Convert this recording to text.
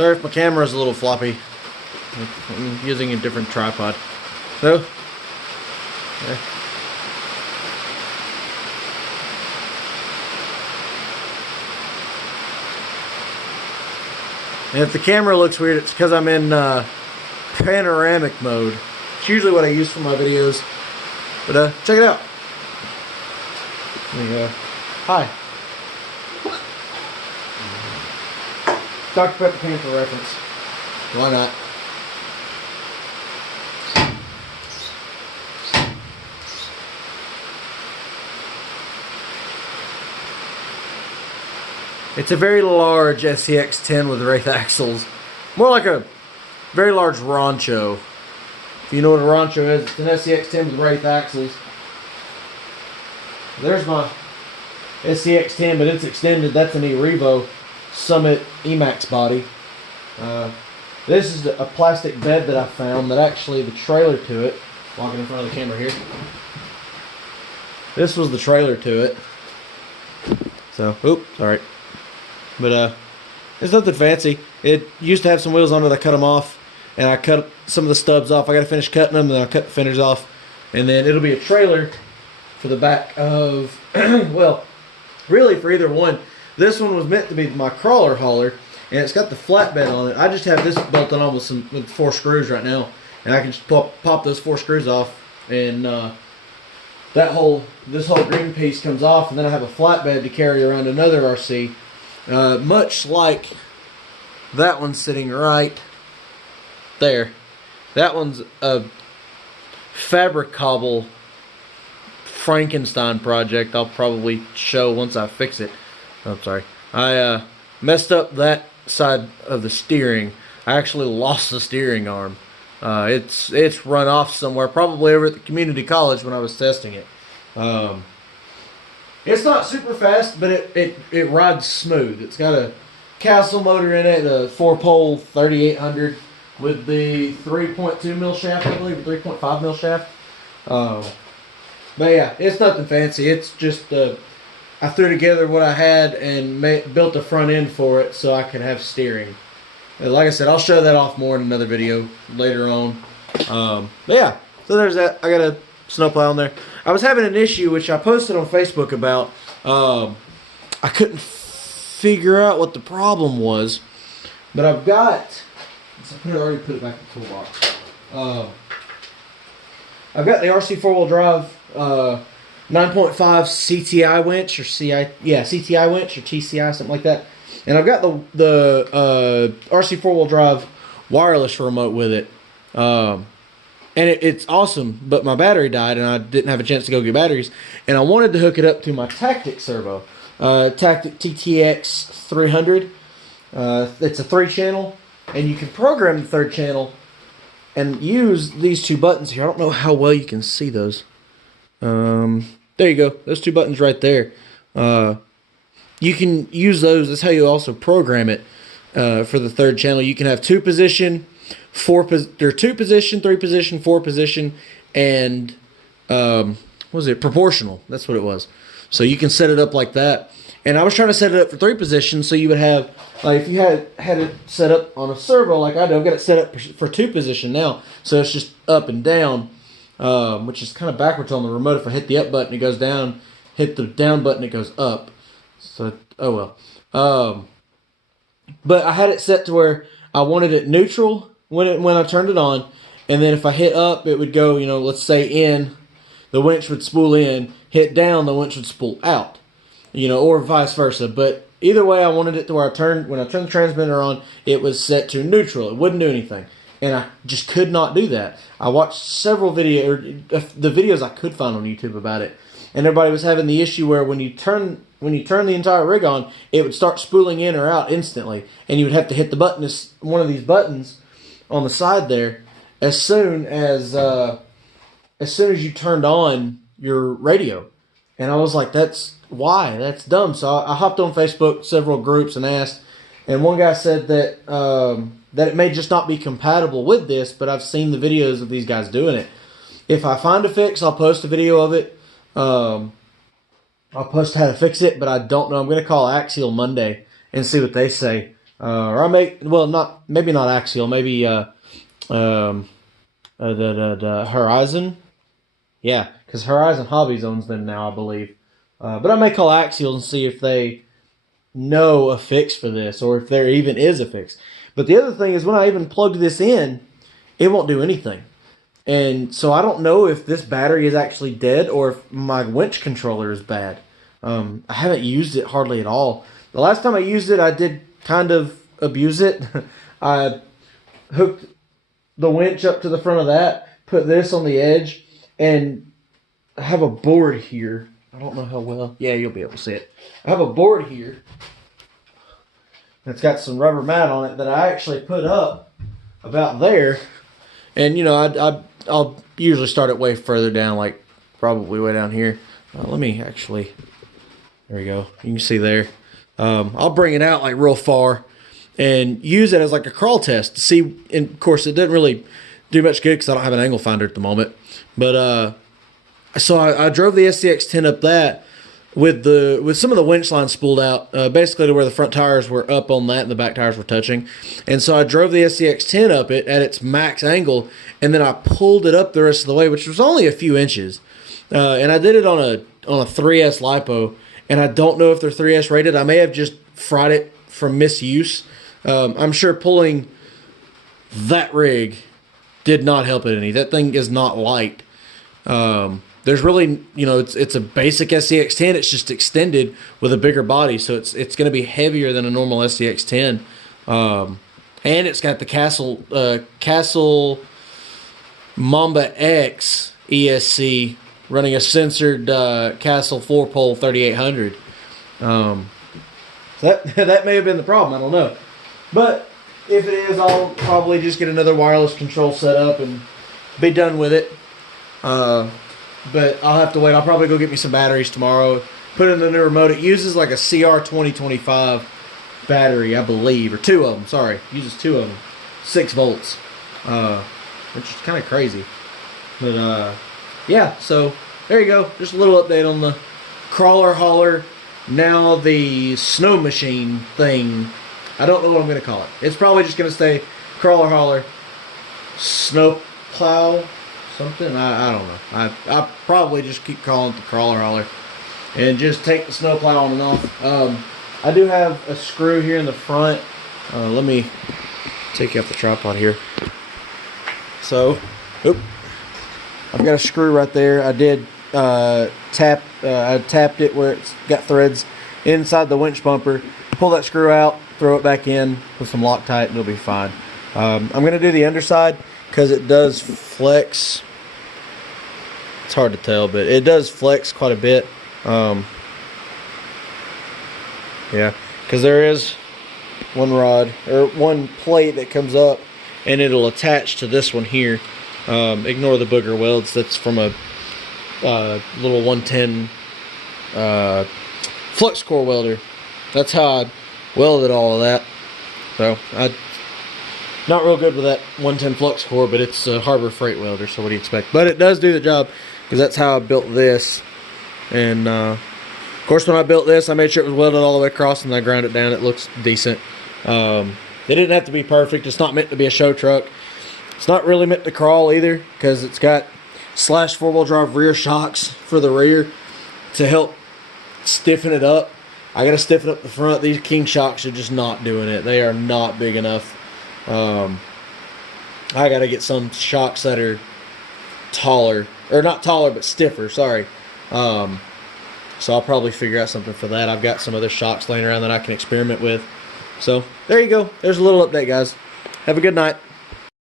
Sorry if my camera's a little floppy. I'm using a different tripod. So, yeah. And if the camera looks weird, it's because I'm in panoramic mode. It's usually what I use for my videos. But check it out. There you go. Hi. Dr. Pepper can for reference. Why not? It's a very large SCX-10 with wraith axles. More like a very large Wroncho. If you know what a Wroncho is, it's an SCX-10 with wraith axles. There's my SCX-10, but it's extended. That's an E-Revo Summit Emax body. This is a plastic bed that I found that actually the trailer to it, walking in front of the camera here. This was the trailer to it. So, oops, sorry. But it's nothing fancy. It used to have some wheels on it. I cut them off, and I cut some of the stubs off. I got to finish cutting them, and then I cut the fenders off, and then it'll be a trailer for the back of, well, really for either one. This one was meant to be my crawler hauler, and it's got the flatbed on it. I just have this bolted on with 4 screws right now, and I can just pop those 4 screws off, and this whole green piece comes off, and then I have a flatbed to carry around another RC. Much like that one sitting right there. That one's a fabric cobble Frankenstein project I'll probably show once I fix it. Oh, sorry. I messed up that side of the steering. I actually lost the steering arm. It's run off somewhere, probably over at the community college when I was testing it. It's not super fast, but it rides smooth. It's got a Castle motor in it, a 4-pole 3800 with the 3.2 mil shaft, I believe, 3.5 mil shaft. But yeah, it's nothing fancy. It's just I threw together what I had and built a front end for it so I could have steering. Like I said, I'll show that off more in another video later on. But yeah, so there's that. I got a snowplow on there. I was having an issue, which I posted on Facebook about. I couldn't figure out what the problem was, but I've got. I already put it back in the toolbox. I've got the RC 4-wheel drive 9.5 CTI winch or CTI winch or TCI, something like that. And I've got the RC 4-wheel drive wireless remote with it. And it's awesome, but my battery died and I didn't have a chance to go get batteries. And I wanted to hook it up to my Tactic servo. Tactic TTX 300. It's a 3-channel, and you can program the 3rd channel and use these 2 buttons here. I don't know how well you can see those. There you go. Those 2 buttons right there. You can use those. That's how you also program it for the 3rd channel. You can have 2 position, 2 position, 3 position, 4 position, and what was it? Proportional. That's what it was. So you can set it up like that. And I was trying to set it up for 3 positions, so you would have, like, if you had it set up on a servo like I do, I've got it set up for 2 position now, so it's just up and down, which is kind of backwards on the remote. If I hit the up button, it goes down. Hit the down button, it goes up. So, oh well. But I had it set to where I wanted it neutral when I turned it on, and then if I hit up, it would go, let's say in, the winch would spool in, hit down, the winch would spool out, or vice versa. But either way, I wanted it to where when I turned the transmitter on, it was set to neutral. It wouldn't do anything. And I just could not do that. I watched several videos, the videos I could find on YouTube about it, and everybody was having the issue where when you turn the entire rig on, it would start spooling in or out instantly, and you would have to hit one of these buttons on the side there as soon as you turned on your radio. And I was like, that's dumb. So I hopped on Facebook, several groups, and asked, and one guy said that that it may just not be compatible with this, but I've seen the videos of these guys doing it. If I find a fix, I'll post a video of it. I'll post how to fix it, but I don't know. I'm going to call Axial Monday and see what they say. Or I may, well, not, maybe not Axial, maybe the Horizon. Yeah, because Horizon Hobbies owns them now, I believe. But I may call Axial and see if they know a fix for this, or if there even is a fix. But the other thing is, when I even plugged this in, it won't do anything. And so I don't know if this battery is actually dead or if my winch controller is bad. I haven't used it hardly at all. The last time I used it, I did kind of abuse it. I hooked the winch up to the front of that, put this on the edge, and I have a board here. I don't know how well. Yeah, you'll be able to see it. I have a board here that's got some rubber mat on it that I actually put up about there. And, you know, I'll usually start it way further down, like probably way down here. Let me actually, there we go. You can see there. I'll bring it out like real far and use it as like a crawl test to see. And of course, it didn't really do much good because I don't have an angle finder at the moment. But so I drove the SCX10 up that with some of the winch lines spooled out, basically to where the front tires were up on that and the back tires were touching. And so I drove the SCX10 up it at its max angle, and then I pulled it up the rest of the way, which was only a few inches. And I did it on a 3S LiPo, and I don't know if they're 3S rated. I may have just fried it from misuse. I'm sure pulling that rig did not help it any. That thing is not light. There's really, you know, it's a basic SCX10. It's just extended with a bigger body, so it's going to be heavier than a normal SCX10. And it's got the Castle Mamba X ESC running a censored Castle 4-pole 3800. That may have been the problem. I don't know. But if it is, I'll probably just get another wireless control set up and be done with it. But I'll have to wait. I'll probably go get me some batteries tomorrow. Put in the new remote. It uses like a CR2025 battery, I believe. Or two of them, sorry. It uses two of them. 6 volts. Which is kind of crazy. But, yeah. So, there you go. Just a little update on the crawler hauler. Now the snow machine thing. I don't know what I'm going to call it. It's probably just going to stay crawler hauler. Snow plow. Something, I don't know. I probably just keep calling it the crawler hauler and just take the snow plow on and off. I do have a screw here in the front. Let me take you off the tripod here. So, I've got a screw right there. I did I tapped it where it's got threads inside the winch bumper. Pull that screw out, throw it back in with some Loctite, and it'll be fine. I'm going to do the underside because it does flex. It's hard to tell, but it does flex quite a bit. Yeah, because there is one rod or one plate that comes up and it'll attach to this one here. Ignore the booger welds. That's from a little 110 flux core welder. That's how I welded all of that. So I not real good with that 110 flux core, but it's a Harbor Freight welder, so what do you expect? But it does do the job, because that's how I built this. And of course, when I built this, I made sure it was welded all the way across, and I ground it down. It looks decent. They didn't have to be perfect. It's not meant to be a show truck. It's not really meant to crawl either, because it's got slash 4-wheel drive rear shocks for the rear to help stiffen it up. I got to stiffen up the front. These King shocks are just not doing it. They are not big enough. I got to get some shocks that are taller, or not taller, but stiffer, sorry. So I'll probably figure out something for that. I've got some other shocks laying around that I can experiment with. So there you go. There's a little update, guys. Have a good night.